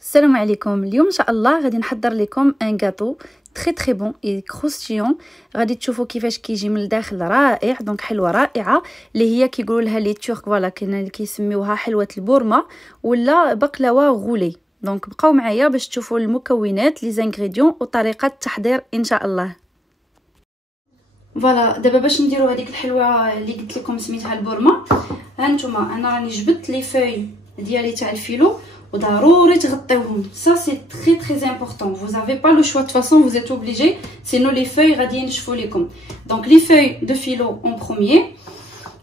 السلام عليكم. اليوم ان شاء الله غادي نحضر لكم ان غاتو تري بون اي كروستيون. غادي تشوفوا كيفاش كيجي من الداخل رائع. دونك حلوه رائعه اللي هي كيقولوا لها لي تورك، فوالا كاين اللي كيسميوها حلوه البورما ولا بقلاوه غولي. دونك بقاو معايا باش تشوفوا المكونات لي زانغريديون وطريقه التحضير ان شاء الله. فوالا دابا باش نديروا هذيك الحلوه اللي قلت لكم سميتها البورما، ها نتوما انا راني جبت لي فوي ديالي تاع الفيلو وضروري تغطيوهم. ça c'est très important, vous avez pas le choix de toute façon, vous êtes obligé, sinon les feuilles غادي ينشفوا لكم. donc les feuilles de filo en premier.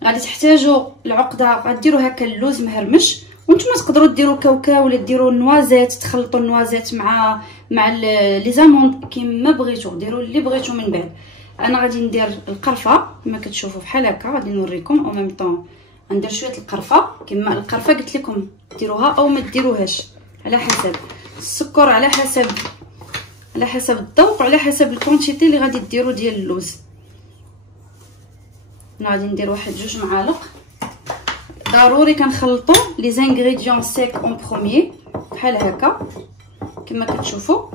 غادي تحتاجوا العقده، غديروا هكا اللوز مهرمش، وانتم تقدروا ديروا كاوكاو ولا ديروا النوازيت، تخلطوا النوازيت مع لي زاموند كيما بغيتو، ديروا اللي بغيتو. من بعد انا غادي ندير القرفه كما كتشوفوا بحال هكا، غادي نوريكم او ميم طون ندير شويه القرفه. كما القرفه قلت لكم ديروها او ما ديروهاش على حسب السكر، على حسب الذوق، على حسب الكونتيتي اللي غادي ديروا ديال اللوز. انا غادي ندير واحد 2 معالق. ضروري كنخلطوا لي زانغريديون سيك اون بروميير بحال هكا كما كتشوفوا،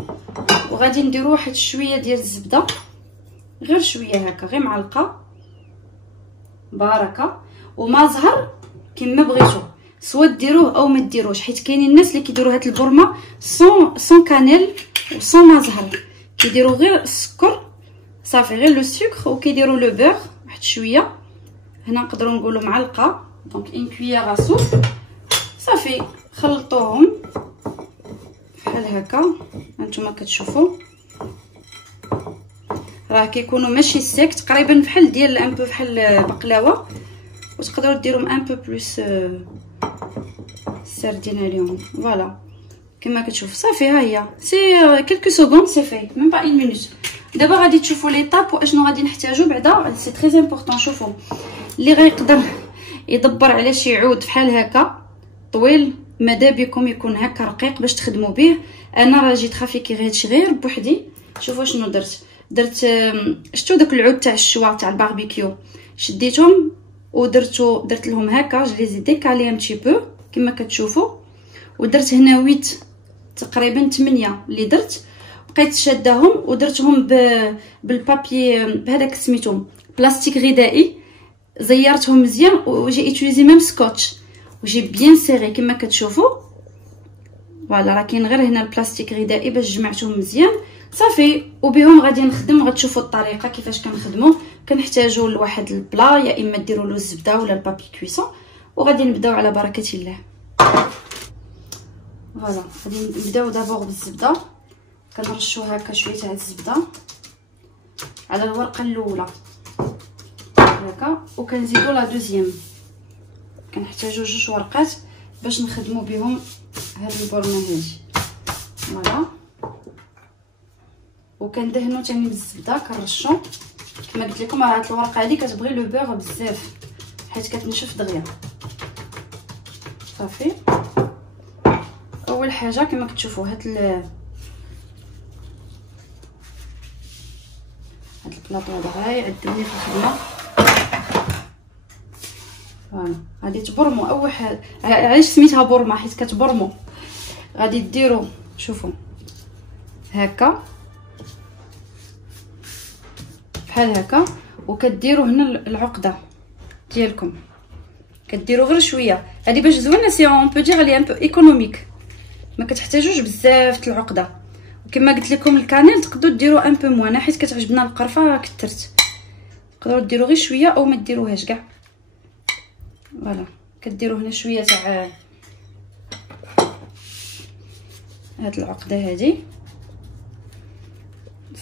وغادي نديروا واحد شويه ديال الزبده، غير شويه هكا، غير معلقه بركه. وما زهر كما بغيتو، سواء ديروه او ما ديروش، حيت كاينين الناس اللي كيديروا هاد البورما سون كانيل وسون ما زهر، كيديروا غير السكر صافي، غير لو سكر، وكيديروا لو بور واحد شويه. هنا نقدروا نقولوا معلقه، دونك ان كويير سوب صافي. خلطوهم بحال هكا هانتوما كتشوفوا، راه كيكونوا ماشي سيك، تقريبا بحال ديال ان بو بحال بقلاوه، وتقدروا ديروهم ان بو بلوس سردين اليوم. فوالا كما كتشوف صافي، ها هي سي كلكو سكوند سي في، ميم با 1 مينوت. دابا غادي تشوفوا ليطاب واشنو غادي نحتاجو بعدا. سي تري امبورطون. شوفوا اللي غيقدر يدبر على شي عود بحال هكا طويل، ماذا بكم يكون هكا رقيق باش تخدموا به. انا راه جيت خافيكي هادشي غير بوحدي. شوفوا شنو درت شتو داك العود تاع الشوا تاع الباربيكيو، شديتهم درت لهم هكا، جو لي ديكالي ان تي بو كما كتشوفوا، ودرت هنا 8 تقريبا 8 اللي درت، بقيت شاداهم ودرتهم بالبابي بهذاك سميتهم بلاستيك غذائي، زيرتهم مزيان، وجي ايتيليزي ميم سكوتش وجي بيان سيري كما كتشوفوا. فوالا راه كاين غير هنا البلاستيك غذائي باش جمعتهم مزيان صافي. وبهم غادي نخدم، غتشوفوا الطريقه كيفاش كنخدموا. كنحتاجوا لواحد البلا، يا اما ديروا له الزبده ولا البابي كويسون، وغادي نبداو على بركه الله. فوالا غادي نبداو دابور بالزبده، كنرشوا هكا شويه تاع الزبده على الورقه الاولى هكا، وكنزيدوا لا دوزيام. كنحتاجوا 2 ورقات باش نخدموا بهم هاد البورما هادي. فوالا وكندهنوا تاني بالزبده، كنرشوا كما قلت لكم. هاد الورقه هادي كتبغي لو بور بزاف حيت كتنشف دغيا صافي. اول حاجه كما كتشوفوا هاد البلاطو هذا غيعذبني في الخدمه. فوالا غادي تبرموا. اول حاجه علاش سميتها بورما؟ حيت كتبرموا. غادي ديروا شوفوا هكا بحال هكا، وكديروا هنا العقده ديالكم، كديروا غير شويه. هذه باش زوينه، سي اون بو دير لي ان بو ايكونوميك، ما كتحتاجوش بزاف العقده. وكما قلت لكم الكانيل تقدروا ديروا ان بو موان، حيت كتعجبنا القرفه كثرت. تقدروا ديروا غير شويه او ما ديروهاش كاع. فوالا كديروا هنا شويه تاع هاد العقده هذه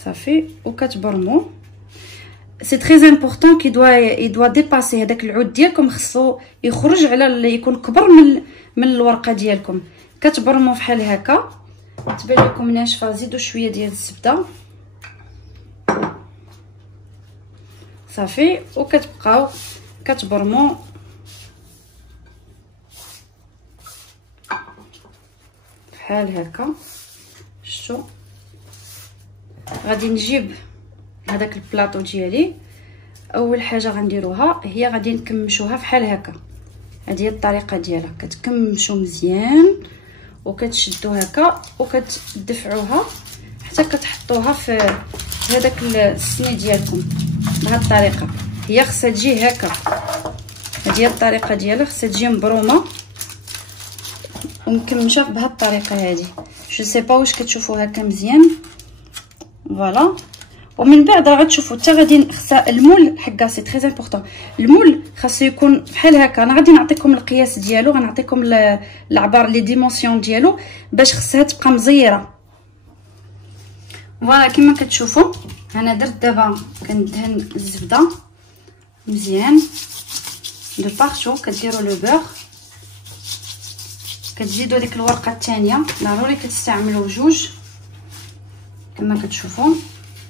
صافي، وكتبرموا. سي تري امبورطون كي دوا ديباسي هذاك العود ديالكم، خصو يخرج على يكون كبر من الورقه ديالكم. كتبرموا بحال هكا، تبان لكم ناشفه، زيدوا شويه ديال الزبده صافي، وكتبقاو كتبرموا بحال هكا. شتو غادي نجيب هذاك البلاطو ديالي. اول حاجه غنديروها هي غادي نكمشوها بحال هكا. هذه هي الطريقه ديالها، كتكمشوا مزيان وكتشدو هكا وكتدفعوها حتى كتحطوها في هذاك السني ديالكم بهذه الطريقه. هي خصها تجي هكا، هذه هي الطريقه ديالها، خصها تجي مبرومه ومكمشه بهذه الطريقه هذه. جو سي با واش كتشوفوا هكا مزيان. فوالا. ومن بعد راه غتشوفوا حتى غادي خصها المول حكا سي تري امبورطون. المول خاصو يكون بحال هكا. انا غادي نعطيكم القياس ديالو، غنعطيكم العبار لي ديمونسيون ديالو باش خصها تبقى مزيره. فوالا كما كتشوفوا انا درت دابا كندهن الزبده مزيان دو بارتو. كديروا لو بور، كتزيدوا ديك الورقه الثانيه، ضروري كتستعملوا جوج كما كتشوفوا،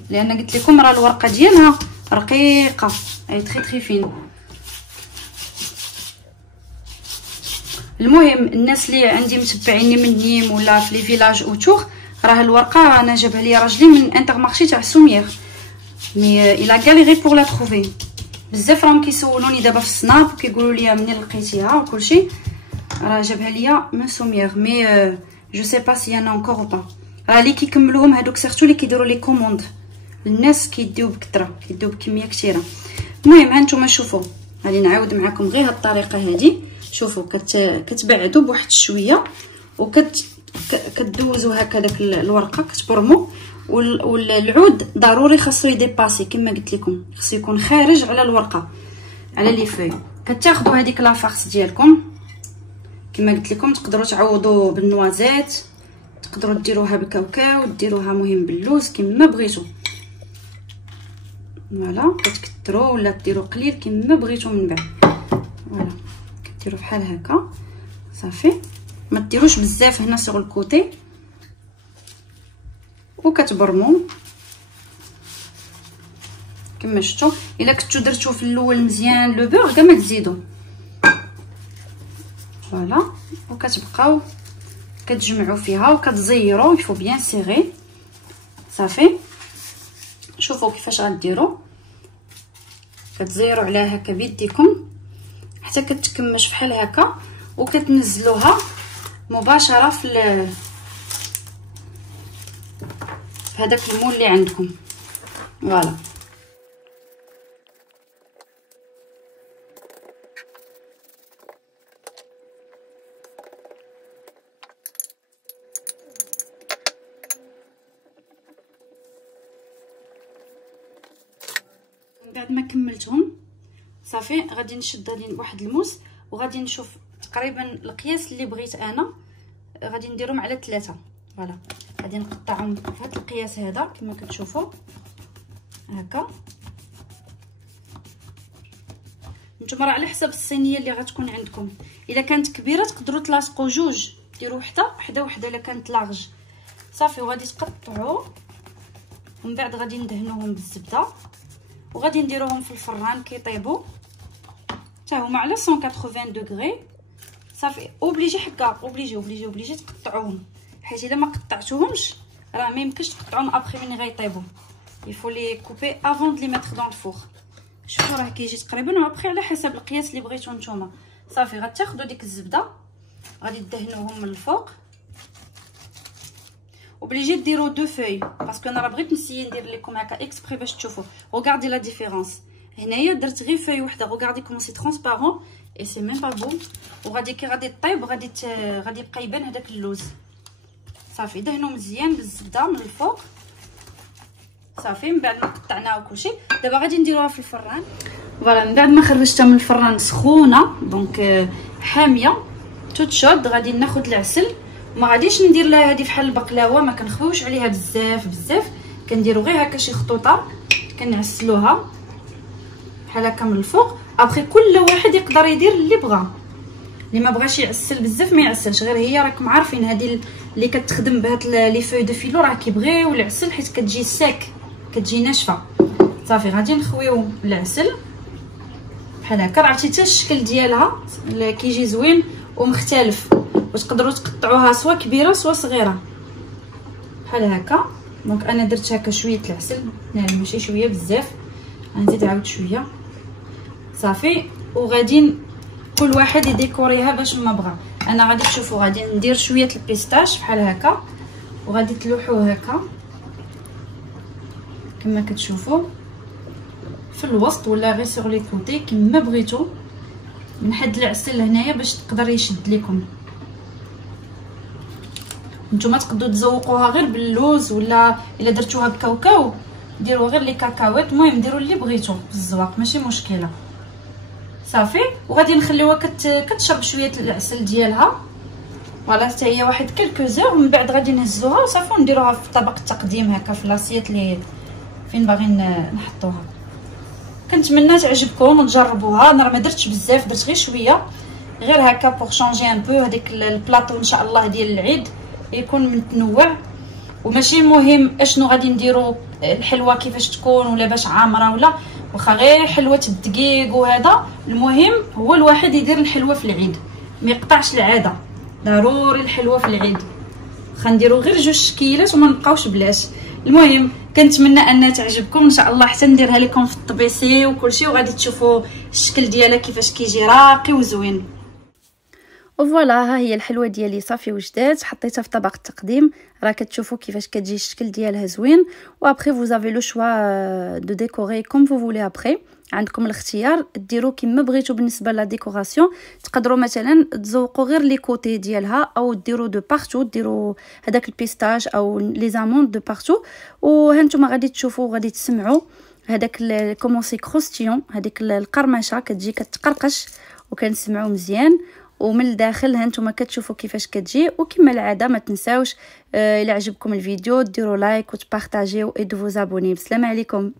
لان قلت لكم راه الورقه ديالها رقيقه اي تري فين. المهم الناس اللي عندي متبعيني من نيم ولا في لي فيلاج اوتور، راه الورقه انا جابها لي راجلي من انترمارشي تاع سومير، مي الى غاليري بور لا تروفي. بزاف راهم كيسولوني دابا في السناب وكيقولوا لي منين لقيتيها وكلشي. راه جابها ليا من سومير، مي جو سي با سي انا انكور با. راه لي كيكملوهم هذوك سيرتو لي كيديروا لي كوموند، الناس كيديو بكثره، كيديو بكميه كثيره. المهم ها نتوما شوفوا، غادي نعاود معكم غير هاد الطريقه هذه. شوفوا كتبعدوا بواحد شويه كتدوزوا هكا داك الورقه كتبرموا، والعود ضروري خاصو يديباسي كما قلت لكم، خاصو يكون خارج على الورقه على لي فوي. كتاخذوا هذيك لافارس ديالكم كما قلت لكم، تقدروا تعوضوا بالنوازيت، تقدروا ديروها بالكاوكاو، ديروها مهم باللوز كما بغيتوا. فوالا كتكثروا ولا ديروا قليل كما بغيتوا. من بعد فوالا كديروا بحال هكا صافي. ما ديروش بزاف هنا سوغ الكوتي، وكتبرموا كما شفتوا. الا كنتو درتو في الاول مزيان لو بور كاع ما تزيدوا. فوالا وكتبقاو كتجمعوا فيها وكتزيروا، يفو بيان سيغي صافي. شوفوا كيفاش غديروا، كتزيروا عليها هكا بيديكم حتى كتكمش بحال هكا، وكتنزلوها مباشره في هذاك المول اللي عندكم. فوالا بعد ما كملتهم صافي غادي نشد هذه واحد الموس، وغادي نشوف تقريبا القياس اللي بغيت انا، غادي نديرهم على 3. فوالا غادي نقطعهم بهذا القياس هذا كما كتشوفوا هكا. نتوما راه على حسب الصينيه اللي غتكون عندكم، اذا كانت كبيره تقدروا تلاصقوا جوج، ديروا وحده الا كانت لارج صافي. وغادي تقطعوا ومن بعد غادي ندهنوهم بالزبده، وغادي نديروهم في الفران كيطيبوا حتى هما على 180 دوغري صافي. اوبليجي حكا اوبليجي تقطعوهم، حيت الا ما قطعتوهمش راه ما يمكنش تقطعوهم ابخي ملي غيطيبوا. يفو لي كوبي افون دي ميتر دون الفور. شوفوا راه كيجي تقريبا، وابخي على حسب القياس اللي بغيتو نتوما صافي. غتاخذوا ديك الزبده غادي تدهنوهم من الفوق، اوبليجي ديروا 2 فوي باسكو انا راه بغيت نسيي ندير لكم هكا اكسبري باش تشوفوا. ريغاردي لا ديفيرونس، هنايا درت غير فوي وحده، ريغاردي كوم سي ترونسبارون اي سي ميم با بون. وغادي كي غادي طيب غادي يبقى يبان هذاك اللوز صافي. دهنوا مزيان بالزبده من الفوق صافي. من بعد ما قطعناه وكلشي دابا غادي نديروها في الفران. فوالا من بعد ما خرجتها من الفران سخونه دونك حاميه توت شود، غادي ناخذ العسل. ما غاديش ندير لها هذه بحال البقلاوه، ما كنخويوش عليها بزاف، كنديروا غير هكا شي خطوطه كنعسلوها بحال هكا من الفوق. ابخي كل واحد يقدر يدير اللي بغا، اللي ما بغاش يعسل بزاف ما يعسلش، غير هي راكم عارفين هذه اللي كتخدم بهاد لي فوي دو فيلو راه كيبغيو العسل حيت كتجي ساك كتجي ناشفه صافي. غادي نخويو العسل بحال هكا. عرفتي حتى الشكل ديالها كيجي زوين ومختلف، وتقدروا تقطعوها سوا كبيره سوا صغيره بحال هكا. دونك انا درت هكا شويه العسل، يعني ماشي شويه بزاف، غنزيد عاود شويه صافي. وغادي كل واحد يديكوريها باش ما بغا. انا غادي تشوفوا غادي ندير شويه البيستاش بحال هكا وغادي تلوحوه هكا كما كتشوفوا في الوسط ولا غير سوغ لي كوتي كما بغيتو من حد العسل هنايا باش تقدر يشد لكم. نتوما تقدروا تزوقوها غير باللوز ولا الا درتوها بكاوكاو ديروا غير لي كاكاوات، المهم ديروا اللي بغيتو بالزواق ماشي مشكله. صافي وغادي نخليوها كتشرب شويه العسل ديالها فوالا حتى هي واحد كلكو زير، ومن بعد غادي نهزوها وصافي ونديروها في طبق التقديم هكا في لاصيط اللي فين باغيين نحطوها. كنتمنى تعجبكم وتجربوها. انا راه ما درتش بزاف، درت غير شويه غير هكا بوغ شونجي ان بو. هذيك البلاطو ان شاء الله ديال العيد يكون متنوع، وماشي مهم اشنو غادي نديرو الحلوه كيفاش تكون ولا باش عامره ولا واخا غير حلوه الدقيق وهذا. المهم هو الواحد يدير الحلوه في العيد ما يقطعش العاده، ضروري الحلوه في العيد. غنديرو غير جوج شكيلات وما نبقاوش بلاش. المهم كنتمنى انها تعجبكم ان شاء الله، حتى نديرها لكم في الطبيسي وكلشي وغادي تشوفوا الشكل ديالها كيفاش كيجي راقي وزوين. وفوالا ها هي الحلوه ديالي صافي وجدات، حطيتها في طبق التقديم. راه كتشوفوا كيفاش كتجي الشكل ديالها زوين. وابري vous avez le choix de décorer comme vous voulez. après عندكم الاختيار ديروا كما بغيتوا. بالنسبه لا ديكوراسيون تقدروا مثلا تزوقوا غير لي كوتي ديالها او ديروا دو بارتو، ديروا هذاك البيستاج او لي زاموند دو بارتو. وهانتوما غادي تشوفوا غادي تسمعوا هذاك كومونسي كروستيون، هذيك القرمشه كتجي كتقرقش وكنسمعوا مزيان. ومن الداخل هانتوما كتشوفوا كيفاش كتجي. وكما العاده ما تنساوش الا عجبكم الفيديو ديروا لايك وتبارطاجيو اي دو فوز ابوني. بسلام عليكم.